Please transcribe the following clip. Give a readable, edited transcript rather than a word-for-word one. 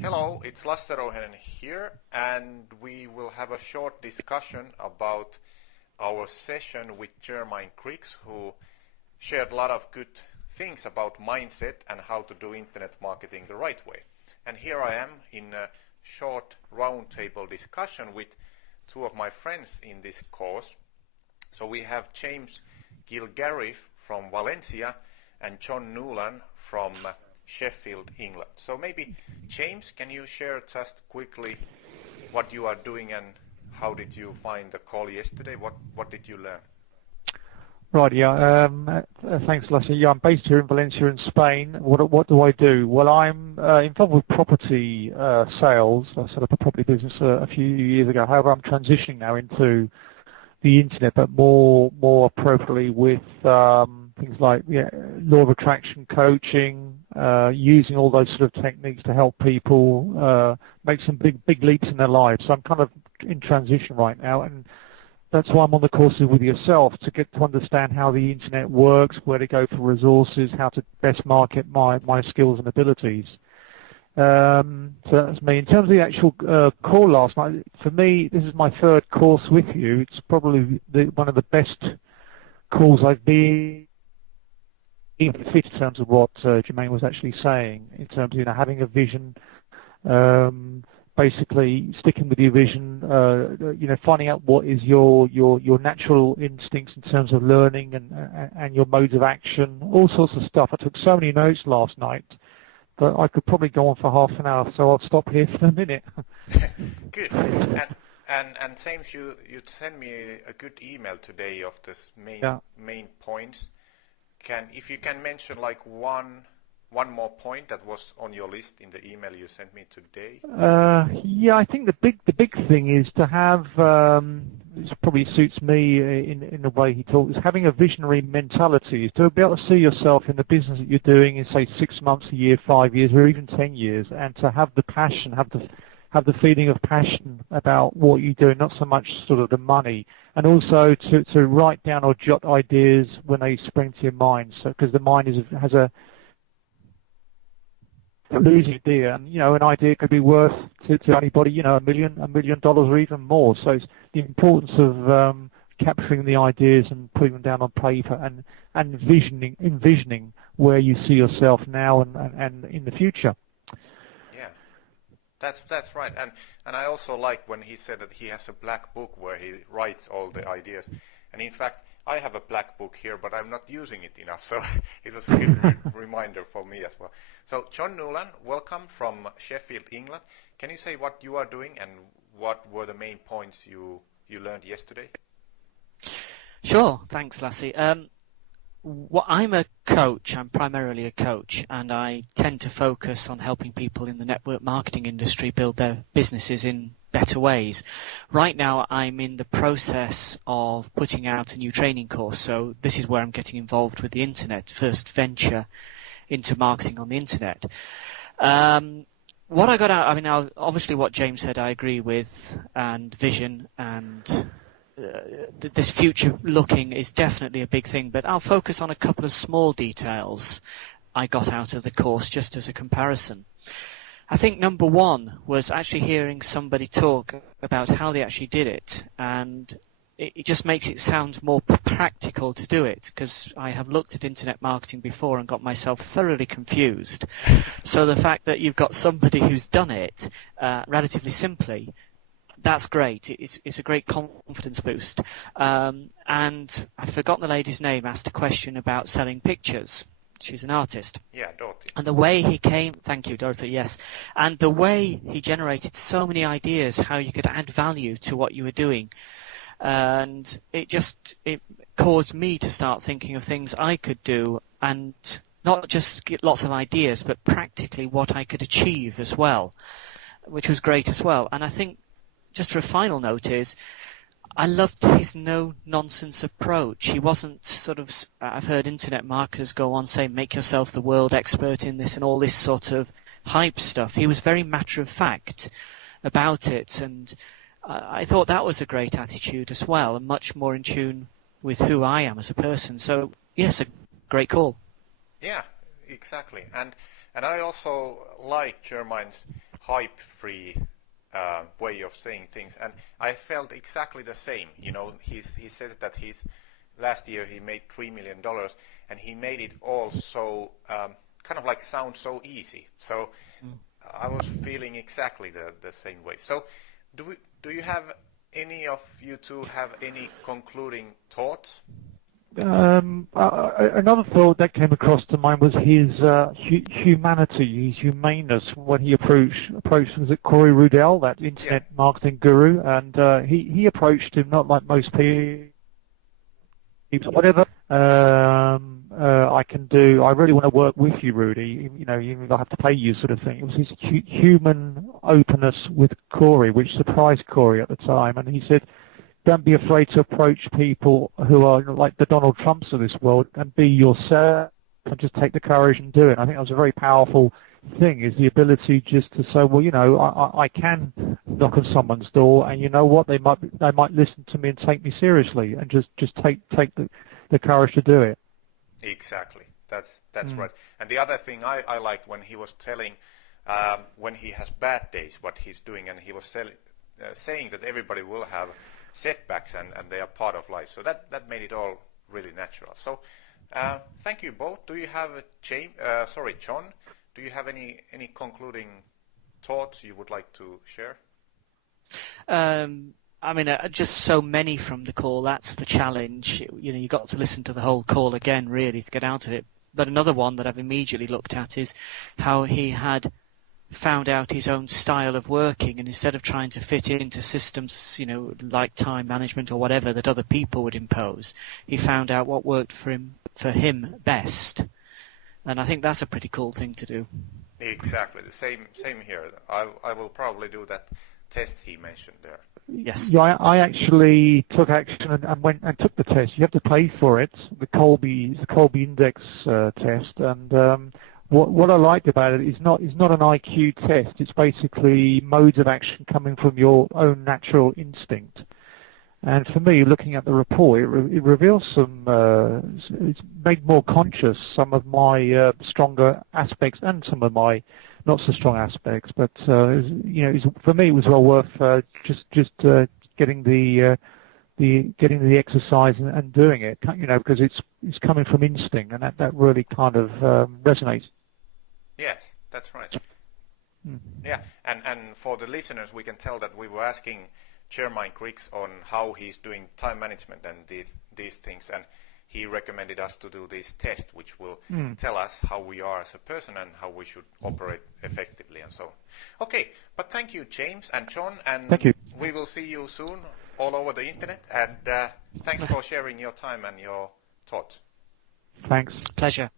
Hello, it's Lasse Rouhiainen here, and we will have a short discussion about our session with Jermaine Griggs, who shared a lot of good things about mindset and how to do internet marketing the right way. And here I am in a short roundtable discussion with two of my friends in this course. So we have James Kilgarriff from Valencia and John Nolan from Sheffield, England. So maybe, James, can you share just quickly what you are doing and how did you find the call yesterday? What did you learn? Right, yeah. Thanks, Lasse. Yeah, I'm based here in Valencia in Spain. What do I do? Well, I'm involved with property sales. I set up a property business a few years ago. However, I'm transitioning now into the internet, but more appropriately with things like law of attraction coaching, using all those sort of techniques to help people make some big leaps in their lives. So I'm kind of in transition right now, and that's why I'm on the courses with yourself, to get to understand how the internet works, where to go for resources, how to best market my skills and abilities. So that's me. In terms of the actual call last night, for me, this is my third course with you. It's probably one of the best calls I've been in terms of what Jermaine was actually saying, in terms of having a vision, basically sticking with your vision, finding out what is your natural instincts in terms of learning and your modes of action, all sorts of stuff. I took so many notes last night that I could probably go on for half an hour, so I'll stop here for a minute. Good. And James, you sent me a good email today of this main points. If you can mention like one more point that was on your list in the email you sent me today. I think the big thing is to have, this probably suits me in the way he talks, is having a visionary mentality, is to be able to see yourself in the business that you're doing in, say, 6 months, a year, 5 years, or even 10 years, and to have the passion, have the feeling of passion about what you do, not so much sort of the money, and also to write down or jot ideas when they spring to your mind, so because the mind has a losing idea, and an idea could be worth to anybody, $1 million or even more. So it's the importance of capturing the ideas and putting them down on paper and envisioning where you see yourself now and in the future. Yeah, that's right. And I also like when he said that he has a black book where he writes all the ideas. And in fact, I have a black book here, but I'm not using it enough, so it was a good reminder for me as well. So, John Nolan, welcome from Sheffield, England. Can you say what you are doing and what were the main points you learned yesterday? Sure, thanks, Lassie. I'm a coach. I'm primarily a coach, and I tend to focus on helping people in the network marketing industry build their businesses in better ways. Right now I'm in the process of putting out a new training course, so this is where I'm getting involved with the internet, first venture into marketing on the internet. What I got out, obviously what James said I agree with, and vision and this future looking is definitely a big thing, but I'll focus on a couple of small details I got out of the course just as a comparison. I think number one was actually hearing somebody talk about how they actually did it, and it just makes it sound more practical to do it, because I have looked at internet marketing before and got myself thoroughly confused. So the fact that you've got somebody who's done it relatively simply, that's great. It's a great confidence boost. And I've forgotten the lady's name, asked a question about selling pictures. She's an artist. Yeah, Dorothy. And the way he came, thank you, Dorothy, yes. And the way he generated so many ideas how you could add value to what you were doing. And it caused me to start thinking of things I could do, and not just get lots of ideas, but practically what I could achieve as well, which was great as well. And I think, just for a final note, is I loved his no-nonsense approach. He wasn't sort of, I've heard internet marketers go on saying, make yourself the world expert in this and all this sort of hype stuff. He was very matter-of-fact about it, and I thought that was a great attitude as well, and much more in tune with who I am as a person. So, yes, a great call. Yeah, exactly. And I also like Jermaine's hype-free way of saying things, and I felt exactly the same. You know, he said that last year he made $3 million, and he made it all so kind of like sound so easy. So I was feeling exactly the same way. So do you have any of you two have any concluding thoughts? Another thought that came across to mind was his humanity, his humaneness when he approached was it Corey Rudell, that internet marketing guru, and he approached him not like most people. Whatever I can do, I really want to work with you, Rudy. You know, even if I have to pay you, sort of thing. It was his human openness with Corey, which surprised Corey at the time, and he said, don't be afraid to approach people who are like the Donald Trumps of this world, and be yourself, and just take the courage and do it. I think that was a very powerful thing, is the ability just to say, well, you know, I can knock on someone's door, and you know what, they might listen to me and take me seriously, and just take the courage to do it. Exactly, that's right. And the other thing I liked when he was telling when he has bad days what he's doing, and he was saying that everybody will have setbacks and they are part of life. So that made it all really natural. So thank you both. Do you have John? Do you have any concluding thoughts you would like to share? I mean, just so many from the call. That's the challenge. You know, you got to listen to the whole call again, really, to get out of it. But another one that I've immediately looked at is how he had found out his own style of working, and instead of trying to fit into systems, you know, like time management or whatever that other people would impose, he found out what worked for him best. And I think that's a pretty cool thing to do. Exactly, the same here. I will probably do that test he mentioned there. Yes. Yeah, I actually took action and went and took the test. You have to pay for it, the Colby Index test, and what I liked about it is not an IQ test. It's basically modes of action coming from your own natural instinct. And for me, looking at the report, it reveals it's made more conscious some of my stronger aspects and some of my not so strong aspects. But you know, for me, it was well worth just getting the exercise and doing it. You know, because it's coming from instinct, and that really kind of resonates. Yes, that's right. Yeah, and for the listeners, we can tell that we were asking Jermaine Griggs on how he's doing time management and these things, and he recommended us to do this test, which will tell us how we are as a person and how we should operate effectively and so on. Okay, but thank you, James and John, and thank you. We will see you soon all over the internet, and thanks for sharing your time and your thoughts. Thanks. Pleasure.